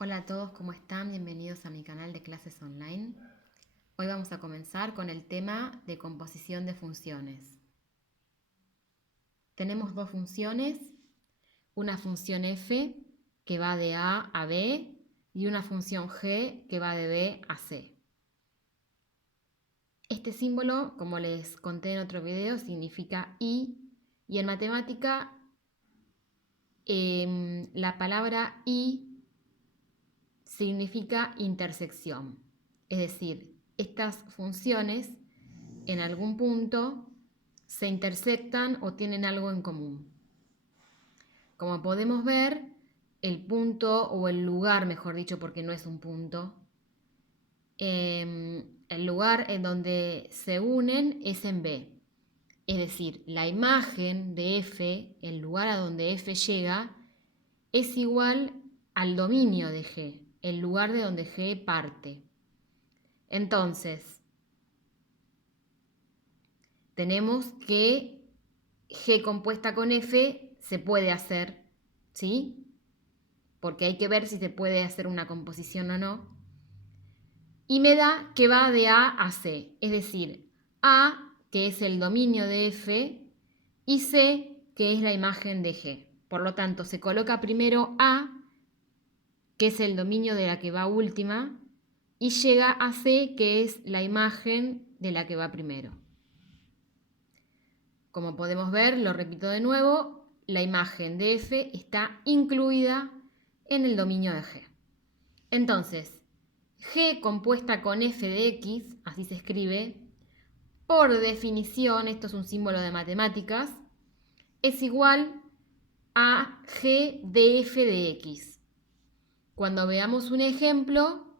Hola a todos, ¿cómo están? Bienvenidos a mi canal de clases online. Hoy vamos a comenzar con el tema de composición de funciones. Tenemos dos funciones, una función f que va de a a b y una función g que va de b a c. Este símbolo, como les conté en otro video, significa y en matemática la palabra y significa intersección. Es decir, estas funciones en algún punto se intersectan o tienen algo en común. Como podemos ver, el punto o el lugar, mejor dicho, porque no es un punto, el lugar en donde se unen es en B. Es decir, la imagen de F, el lugar a donde F llega, es igual al dominio de G, el lugar de donde G parte. Entonces, tenemos que G compuesta con F se puede hacer, ¿sí? Porque hay que ver si se puede hacer una composición o no. Y me da que va de A a C, es decir, A, que es el dominio de F, y C, que es la imagen de G. Por lo tanto, se coloca primero A, que es el dominio de la que va última, y llega a C, que es la imagen de la que va primero. Como podemos ver, lo repito de nuevo, la imagen de F está incluida en el dominio de G. Entonces, G compuesta con F de X, así se escribe, por definición, esto es un símbolo de matemáticas, es igual a G de F de X. Cuando veamos un ejemplo,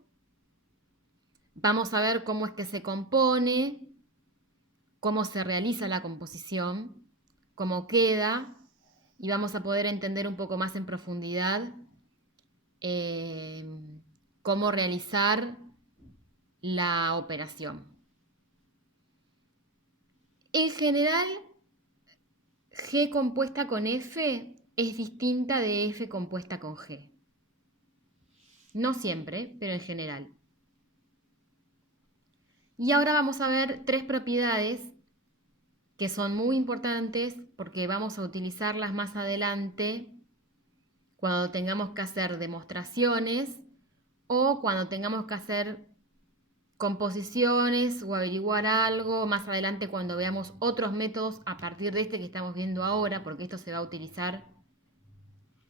vamos a ver cómo es que se compone, cómo se realiza la composición, cómo queda, y vamos a poder entender un poco más en profundidad cómo realizar la operación. En general, G compuesta con F es distinta de F compuesta con G. No siempre, pero en general. Y ahora vamos a ver tres propiedades que son muy importantes porque vamos a utilizarlas más adelante cuando tengamos que hacer demostraciones o cuando tengamos que hacer composiciones o averiguar algo más adelante cuando veamos otros métodos a partir de este que estamos viendo ahora, porque esto se va a utilizar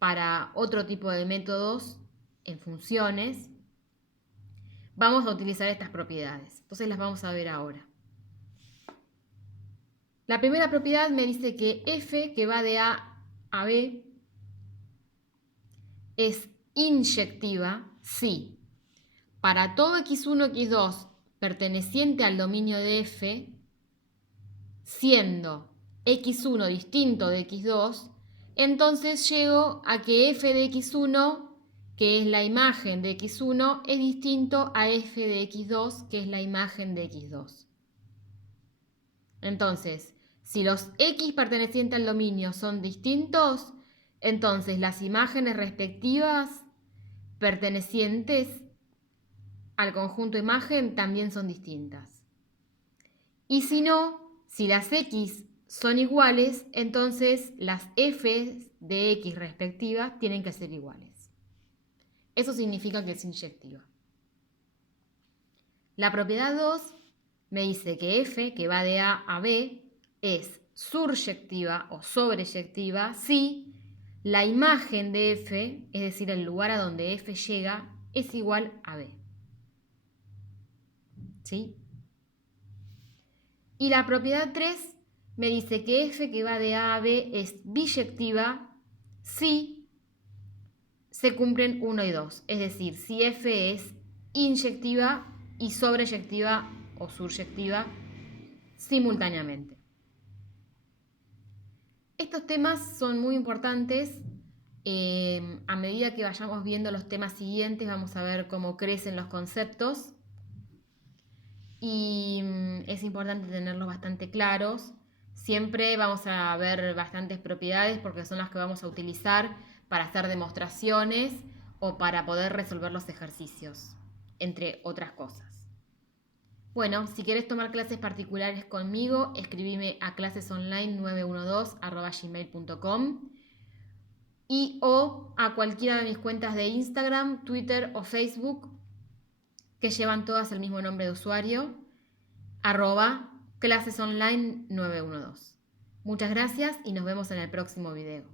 para otro tipo de métodos en funciones. Vamos a utilizar estas propiedades, entonces las vamos a ver ahora. La primera propiedad me dice que f, que va de a a b, es inyectiva si para todo x1, x2 perteneciente al dominio de f, siendo x1 distinto de x2, entonces llego a que f de x1, que es la imagen de x1, es distinto a f de x2, que es la imagen de x2. Entonces, si los x pertenecientes al dominio son distintos, entonces las imágenes respectivas pertenecientes al conjunto imagen también son distintas. Y si no, si las x son iguales, entonces las f de x respectivas tienen que ser iguales. Eso significa que es inyectiva. La propiedad 2 me dice que f, que va de a a b, es suryectiva o sobreyectiva si la imagen de f, es decir, el lugar a donde f llega, es igual a b. ¿Sí? Y la propiedad 3 me dice que f, que va de a a b, es biyectiva si se cumplen 1 y 2. Es decir, si f es inyectiva y sobreyectiva o suryectiva simultáneamente. Estos temas son muy importantes. A medida que vayamos viendo los temas siguientes, vamos a ver cómo crecen los conceptos. Y es importante tenerlos bastante claros. Siempre vamos a ver bastantes propiedades porque son las que vamos a utilizar para hacer demostraciones o para poder resolver los ejercicios, entre otras cosas. Bueno, si querés tomar clases particulares conmigo, escribime a clasesonline912@gmail.com y o a cualquiera de mis cuentas de Instagram, Twitter o Facebook, que llevan todas el mismo nombre de usuario, @clasesonline912. Muchas gracias y nos vemos en el próximo video.